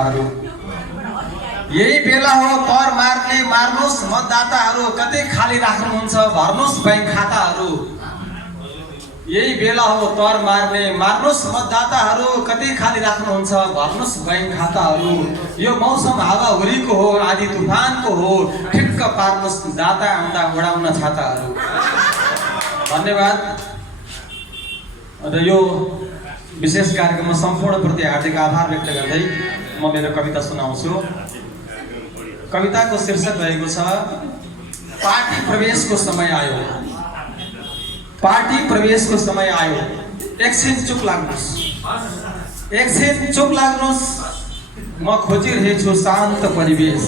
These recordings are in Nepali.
मतदाताहरू। यही बेला हो कर मार्ने मार्नुस् मतदाताहरू, कतै खाली राख्नुहुन्छ भर्नुस् बैंक खाताहरू। यही बेला हो कर मार्ने मार्नुस् मतदाताहरू, कतै खाली राख्नुहुन्छ भर्नुस् बैंक खाताहरू। यो मौसम हावाहुरीको हो, आधी तुफानको हो, ठिक्क पार्नुस् दाता आउँदा उडाउन छाताहरू। धन्यवाद। र यो विशेष कार्यक्रममा सम्पूर्णप्रति हार्दिक आभार व्यक्त गर्दै म मेरो कविता सुनाउँछु। कविताको शीर्षक रहेको छ पार्टी प्रवेशको समय आयो। पार्टी प्रवेशको समय आयो, एकछिन चुप लाग्नुस्, एकछिन चुप लाग्नुस्, म खोजिरहेछु शान्त परिवेश।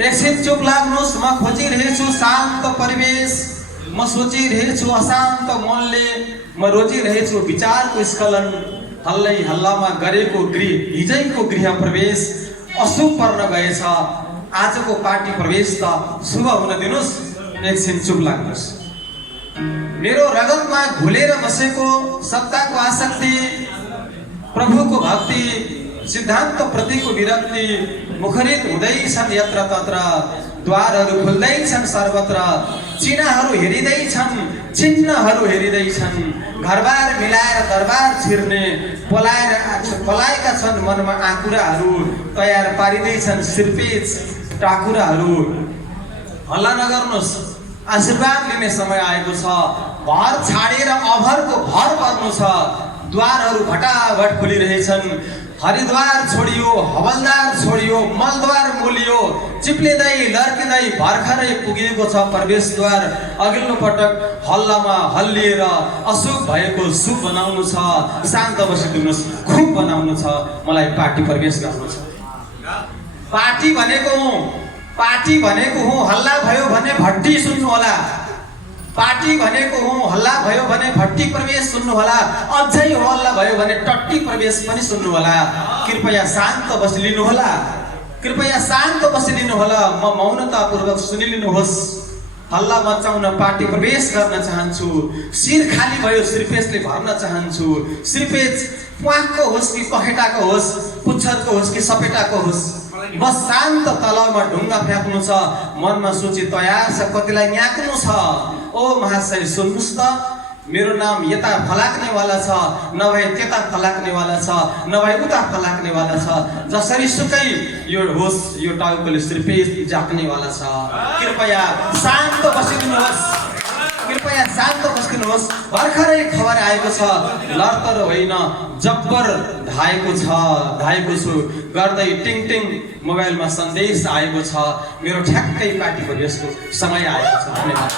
एकछिन चुप लाग्नुस्, म खोजिरहेछु शान्त परिवेश। म सोचिरहेछु अशान्त मनले, म रोजिरहेछु विचारको स्खलन। हल्लै हल्लामा गरेको हिजैको गृह प्रवेश अशुभ पर्न गएछ, आजको पार्टी प्रवेश त शुभ हुन दिनुस्, एकछिन चुप लाग्नुस्। मेरो रगतमा घुलेर बसेको सत्ताको आसक्ति, प्रभुको भक्ति, सिद्धान्त प्रतिको विरक्ति, मुखरित हुँदैछन् यत्र तत्र, द्वारहरू खुल्दैछन् सर्वत्र। चिनाहरू हेरिँदैछन्, चिन्हहरू हेरिँदैछन्, घरबार मिलाएर दरबार छिर्ने पलाएका छन् मनमा आँकुराहरू, तयार पारिँदैछन् सिर्पेच टाकुराहरू। हल्ला नगर्नुहोस्, आशीर्वाद लिने समय आएको छ। भर छाडेर अभरको भर पर्नु छ, द्वारहरू भटाभट खुलिरहेछन्। हरिद्वार छोडियो, हवलदार छोडियो, मलद्वार मोलियो, चिप्लिँदै लर्किँदै भर्खरै पुगेको छ प्रवेशद्वार। अघिल्लो पटक हल्लामा हल्लिएर अशुभ भएको शुभ बनाउनु छ, शान्त बसिदिनुहोस्, खुब बनाउनु छ, मलाई पार्टी प्रवेश गर्नु छ। पार्टी भनेको हुँ, पार्टी भनेको हुँ, हल्ला भयो भने भट्टी सुन्नु होला। पार्टी भनेको हुँ, हल्ला भयो भने भट्टी प्रवेश सुन्नु होला। अझै हल्ला भयो भने टट्टी प्रवेश पनि सुन्नु होला। कृपया शान्त बसिलिनु होला, कृपया शान्त बसिलिनु होला। म मौनतापूर्वक सुनिलिनुहोस्। हल्ला मचाउन पार्टी प्रवेश गर्न चाहन्छु। शिर खाली भयो, सिर्फेसले भर्न चाहन्छु। सिर्फेस प्वाकको होस् कि पखेटाको होस्, पुच्छरको होस् कि सपेटाको होस्, बस शान्त तलमा ढुङ्गा फ्याँक्नु छ। मनमा सोची तयार छ, कतिलाई न्याक्नु छ। ओ महाशय सुन्नुहोस् त, मेरो नाम यता फलाक्नेवाला छ, नभए त्यता फलाक्नेवाला छ, नभए उता फलाक्नेवाला छ। जसरी सुकै यो होस्, यो टाउकोले सिर्फेस जाक्नेवाला छ। कृपया शान्त बसिदिनुहोस्, कृपया शान्त बसिदिनुहोस्। भर्खरै खबर आएको छ, लडतर होइन जब्बर धाएको छु गर्दै टिङ टिङ मोबाइलमा सन्देश आएको छ। मेरो ठ्याक्कै पार्टी प्रवेशको समय आएको छ। धन्यवाद।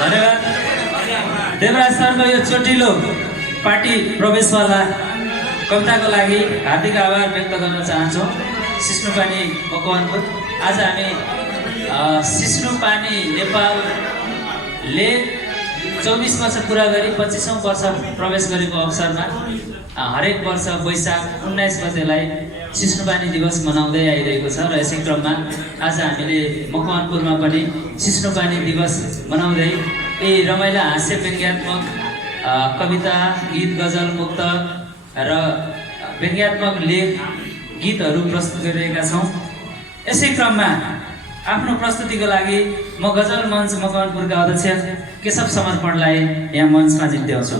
धन्यवाद। देवराज सरको यो चोटिलो पार्टी प्रवेशवाला कविताको लागि हार्दिक आभार व्यक्त गर्न चाहन्छौँ। सिस्नुपानी मकवानपुर। आज हामी सिस्नुपानी नेपालले 24 वर्ष पुरा गरी 25औं वर्ष प्रवेश गरेको अवसरमा हरेक वर्ष वैशाख 19 गतेलाई सिस्नुपानी दिवस मनाउँदै आइरहेको छ। र यसै क्रममा आज हामीले मकवानपुरमा पनि सिस्नुपानी दिवस मनाउँदै यी रमाइला हास्य व्यङ्ग्यात्मक कविता, गीत, गजल, मुक्तक र व्यङ्ग्यात्मक लेख गीतहरू प्रस्तुत गरिरहेका छौँ। यसै क्रममा आफ्नो प्रस्तुतिको लागि म गजल मञ्च मकवानपुरका अध्यक्ष केशव समर्पणलाई यहाँ मञ्चमा जित्याउँछु।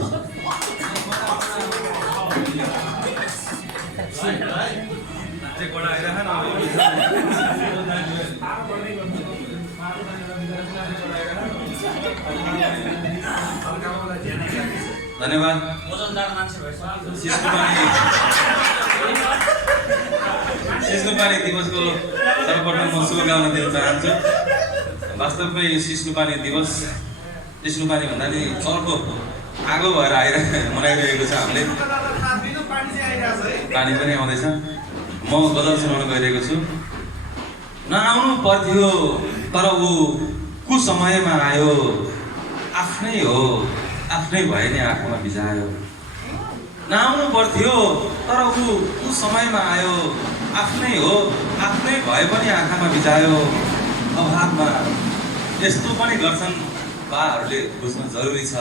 धन्यवाद। सिस्नुपानी दिवसको सर्वप्रथम म शुभकामना दिन चाहन्छु। वास्तवमै सिस्नुपानी दिवस, सिस्नुपानी भन्दा नि अर्को आगो भएर आएर मनाइरहेको छ हामीले। पानी पनि आउँदैछ। म गजल सुनाउन गइरहेको छु। नआउनु पर्थ्यो तर ऊ कुसमयमा आयो, आफ्नै हो आफ्नै भए नि आँखामा भिजायो। नआउनु पर्थ्यो तर ऊ समयमा आयो, आफ्नै हो आफ्नै भए पनि आँखामा भिजायो। अभावमा यस्तो पनि गर्छन् बाहरूले बुझ्न जरुरी छ।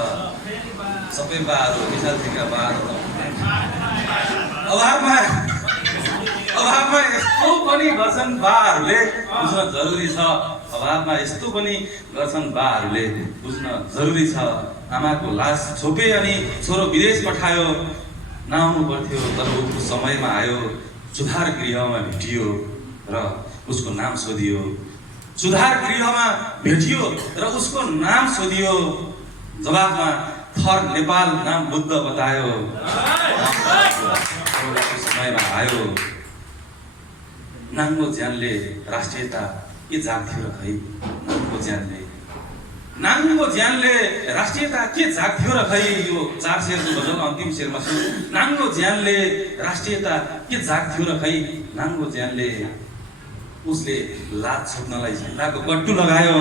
सबै बाहरू विद्यार्थीका बाहरू अभावमा यस्तो पनि गर्छन् बाहरूले बुझ्न जरुरी छ। अभावमा यस्तो पनि गर्छन् बाहरूले बुझ्न जरुरी छ। आमाको लास छोपे अनि छोरो विदेश पठायो, नआउनु पर्थ्यो तर उसको समयमा आयो। सुधार गृहमा भेटियो र उसको नाम सोधियो। सुधार गृहमा भेटियो र उसको नाम सोधियो। जवाफमा थर नेपाल नाम बुद्ध बतायो। समयमा आयो। नाङ्गो ज्यानले राष्ट्रियता के जाग्थ्यो र खै। नाङ्गो ज्यानले राष्ट्रियता के जाग्थ्यो र खै। यो 4 शेरको गजल अन्तिम शेरमा छु। नाङ्गो ज्यानले राष्ट्रियता के जाग्थ्यो र खै। नाङ्गो ज्यानले उसले लात छोप्नलाई झन्डाको गट्टु लगायो।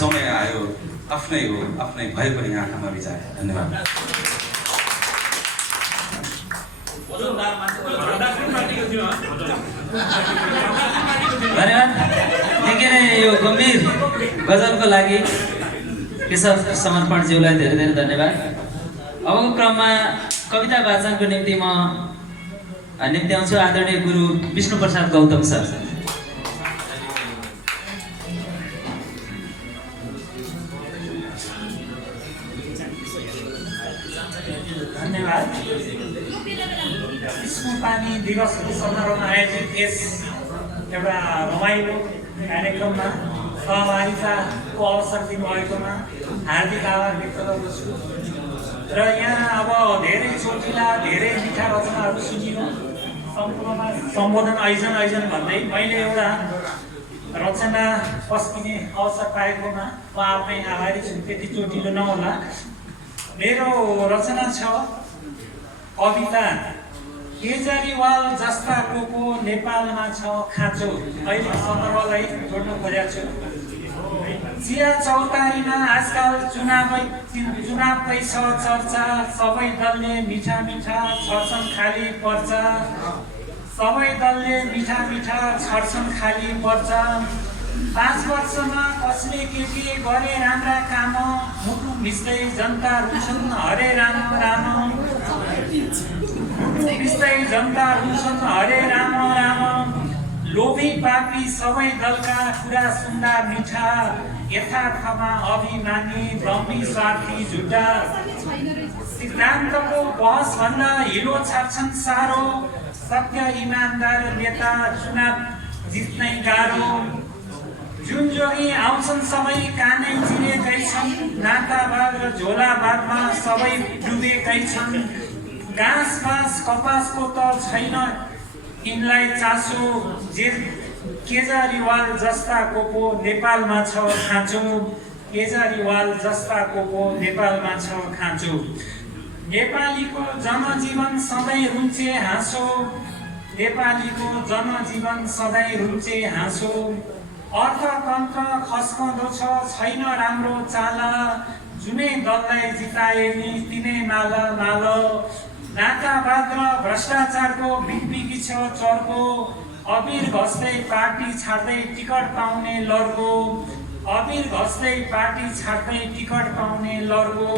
समय आयो। आफ्नै हो, आफ्नै भए पनि आँखामा बिचाए। धन्यवाद। धन्यवाद। निकै नै यो गम्भीर गजलको लागि केशव समर्पणज्यूलाई धेरै धेरै धन्यवाद। अबको क्रममा कविता वाचनको निम्ति म निम्त्याउँछु आदरणीय गुरु विष्णु प्रसाद गौतम सर। धन्यवाद। स्नुपानी दिवसको समारोहमा आयोजित यस एउटा रमाइलो कार्यक्रममा सहभागिताको अवसर दिनुभएकोमा हार्दिक आभार व्यक्त गर्दछु। र यहाँ अब धेरै चोटिला धेरै मिठा रचनाहरू सुनियो। सम्पूर्णमा सम्बोधन ऐजन भन्दै मैले एउटा रचना पस्किने अवसर पाएकोमा म आफै आभारी छु। त्यति चोटिलो नहोला। मेरो रचना छ कविता केजरीवाल जस्ताको को नेपालमा छ खाँचो। अहिले सन्दर्भलाई जोड्न खोजेको छु। चिया चौतारीमा आजकल चुनावकै छ चर्चा। सबै दलले मिठा मिठा छर्छन् खाली पर्चा। सबै दलले मिठा मिठा छर्छन् खाली पर्चा। 5 वर्षमा कसले के गरे राम्रा काम। मुटु मिच्दै जनता रुन्छन् हरे राम राम। मिच्दै जनता रुन्छन् हरे राम राम। लोभी पापी सबै दलका कुरा सुन्दा मिठा। यथार्थमा अभिमानी ब्रह्मी स्वार्थी झुटा। सिद्धान्तको बहस भन्दा हिलो छाड्छन् सारो। सत्य इमानदार नेता चुनाव जित्नै गाह्रो। जुन जोगी आउँछन् सबै कानै चिरेकै छन्। नातावाद र झोलावादमा सबै डुबेकै छन्। घाँस बाँस कपासको त छैन यिनलाई चासो। केजरीवाल जस्ताको पो नेपालमा छ खाँचो। केजरीवाल जस्ताको पो नेपालमा छ खाँचो। नेपालीको जनजीवन सधैँ रुन्चे हाँसो। नेपालीको जनजीवन सधैँ रुन्चे हाँसो। अर्थतन्त्र खस्कँदो छ छैन राम्रो चाल। जुनै दललाई जिताए नि तिनै माल माल। नातावाद र भ्रष्टाचारको बिगबिगी छ चर्को। अबिर घस्दै पार्टी छाड्दै टिकट पाउने लर्को। अबिर घस्दै पार्टी छाड्दै टिकट पाउने लर्को।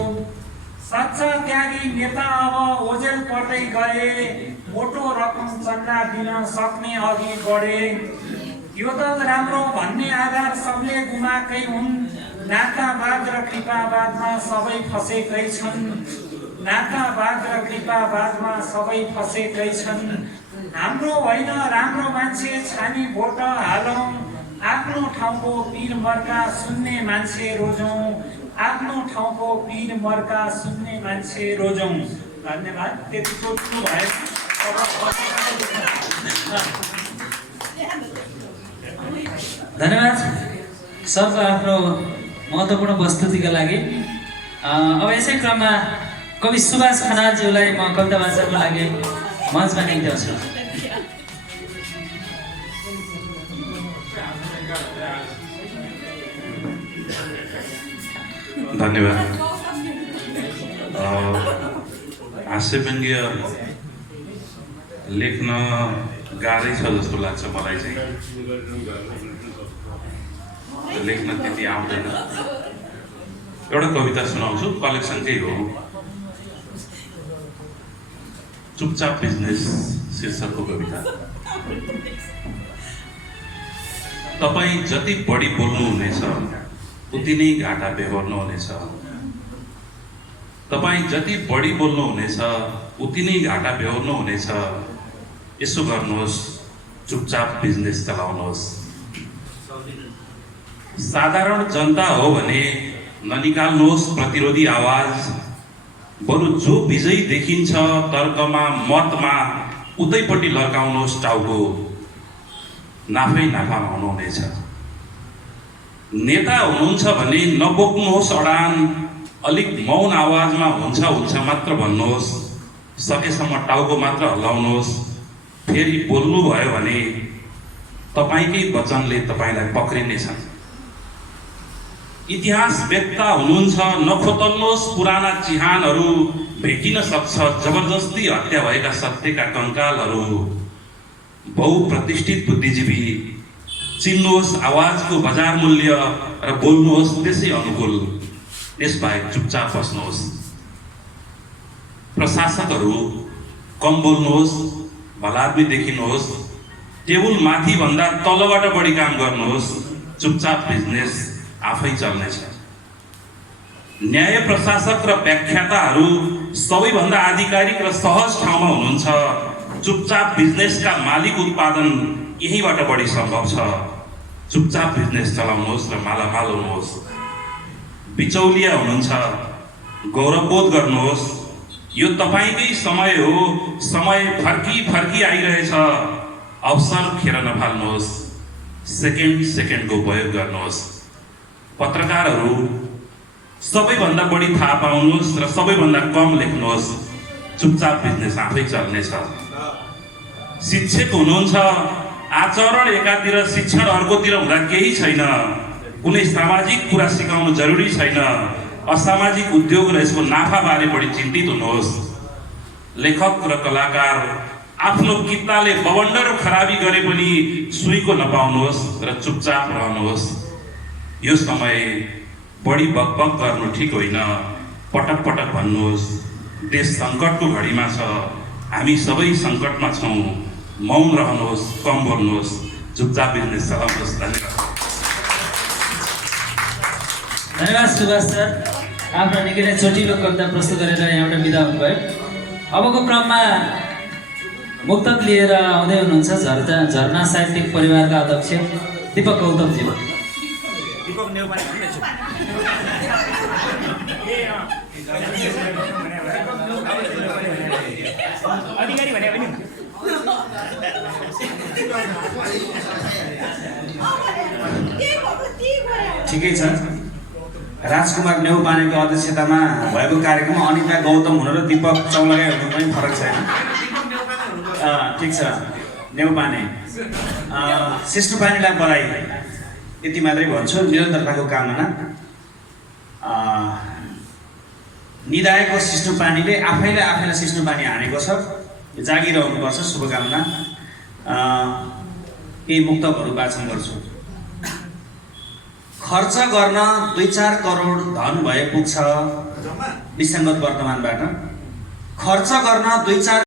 सच्चा त्यागी नेता अब ओझेल पर्दै गए। मोटो रकम चन्दा दिन सक्ने अघि बढे। यो दल राम्रो भन्ने आधार सबले गुमाएकै हुन्। नातावाद र कृपावादमा सबै फसेकै छन्। नातावाद र कृपावादमा सबै फसेकै छन्। हाम्रो होइन राम्रो मान्छे छानी भोट हालौँ। आफ्नो ठाउँको पीर मर्का सुन्ने मान्छे रोजौँ। आफ्नो ठाउँको पीर मर्का सुन्ने मान्छे रोजौँ। धन्यवाद। त्यति सोच्नु भयो। धन्यवाद सबको आफ्नो महत्त्वपूर्ण प्रस्तुतिका लागि। अब यसै क्रममा कवि सुभाष खनालज्यूलाई म कविता वाचनको लागि मञ्चमा निम्त्याउँछु। धन्यवाद। हास्यव्यङ्ग्य लेख्न गाह्रै छ जस्तो लाग्छ मलाई चाहिँ। लेख्न त्यति आउँदैन। एउटा कविता सुनाउँछु, कलेक्सनकै हो। चुपचाप बिजनेस शीर्षकको कविता। तपाईँ जति बढी बोल्नुहुनेछ उति नै घाटा बेहोर्नुहुनेछ। तपाईँ जति बढी बोल्नुहुनेछ उति नै घाटा बेहोर्नुहुनेछ। यसो गर्नुहोस्, चुपचाप बिजनेस चलाउनुहोस्। साधारण जनता हो भने ननिकाल्नुहोस् प्रतिरोधी आवाज। बरु जो विजयी देखिन्छ तर्कमा मतमा उतैपट्टि लर्काउनुहोस् टाउको। नाफै नाफामा हुनुहुनेछ। नेता हुनुहुन्छ भने नबोक्नुहोस् अडान। अलिक मौन आवाजमा हुन्छ हुन्छ मात्र भन्नुहोस्। सकेसम्म टाउको मात्र हल्लाउनुहोस्। फेरि बोल्नु भयो भने तपाईँकै वचनले तपाईँलाई पक्रिनेछ। इतिहास व्यक्ता हुनुहुन्छ, नखोतल्नुहोस् पुराना चिहानहरू। भेटिन सक्छ जबरजस्ती हत्या भएका सत्यका कङ्कालहरू। बहुप्रतिष्ठित बुद्धिजीवी, चिन्नुहोस् आवाजको बजार मूल्य र बोल्नुहोस् त्यसै अनुकूल। त्यसबाहेक चुपचाप बस्नुहोस्। प्रशासकहरू, कम बोल्नुहोस्, भलादमी देखिनुहोस्। टेबुल माथि भन्दा तलबाट बढी काम गर्नुहोस्। चुपचाप बिजनेस आफै चल्नेछ। न्याय प्रशासक र व्याख्याताहरू सबैभन्दा आधिकारिक र सहज ठाउँमा हुनुहुन्छ। चुपचाप बिजनेसका मालिक उत्पादन यहीबाट बढी सम्भव छ। चुपचाप बिजनेस चलाउनुहोस् र मालामाल हुनुहोस्। बिचौलिया हुनुहुन्छ, गौरवबोध गर्नुहोस्। यो तपाईँकै समय हो। समय फर्की आइरहेछ। अवसर खेर नफाल्नुहोस्। सेकेन्डको उपयोग गर्नुहोस्। पत्रकारहरू, सबैभन्दा बढी थाहा पाउनुहोस् र सबैभन्दा कम लेख्नुहोस्। चुपचाप बिजनेस आफै चल्नेछ। शिक्षक हुनुहुन्छ, आचरण एकातिर शिक्षण अर्कोतिर हुँदा केही छैन। कुनै सामाजिक कुरा सिकाउनु जरुरी छैन। असामाजिक उद्योग र यसको नाफाबारे बढी चिन्तित हुनुहोस्। लेखक र कलाकार, आफ्नो किताले बवण्डर खराबी गरे पनि सुईको नपाउनुहोस् र चुपचाप रहनुहोस्। यो समय बढी बकबक गर्नु ठिक होइन। पटक पटक भन्नुहोस्, देश सङ्कटको घडीमा छ। हामी सबै सङ्कटमा छौँ। मौन रहनुहोस्, कम बोल्नुहोस्, चुपचाप बिजनेस चलाउनुहोस्। धन्यवाद सुभाष सर। आफ्नो निकै नै चोटिलो कविता प्रस्तुत गरेर यहाँबाट बिदा हुनुभयो। अबको क्रममा मुक्तक लिएर आउँदै हुनुहुन्छ झरना साहित्यिक परिवारका अध्यक्ष दीपक गौतमजी। अधिकारी भने पनि ठिकै छ। राजकुमार नेउपानेको अध्यक्षतामा भएको कार्यक्रममा अनिता गौतम हुनु र दीपक चौलगाई हुनु पनि फरक छैन। ठिक छ। नेउपाने सिस्नुपानीलाई बधाई। यति मात्रै भन्छु, निरन्तरताको कामना। निदाएको सिस्नुपानीले आफैलाई सिस्नुपानी हानेको छ। जागिरहनुपर्छ। शुभकामना। केही मुक्तकहरू वाचन गर्छु। खर्च गर्न 2-4 करोड धन भए पुग्छ। विसङ्गत वर्तमानबाट खर्च गर्न 2-4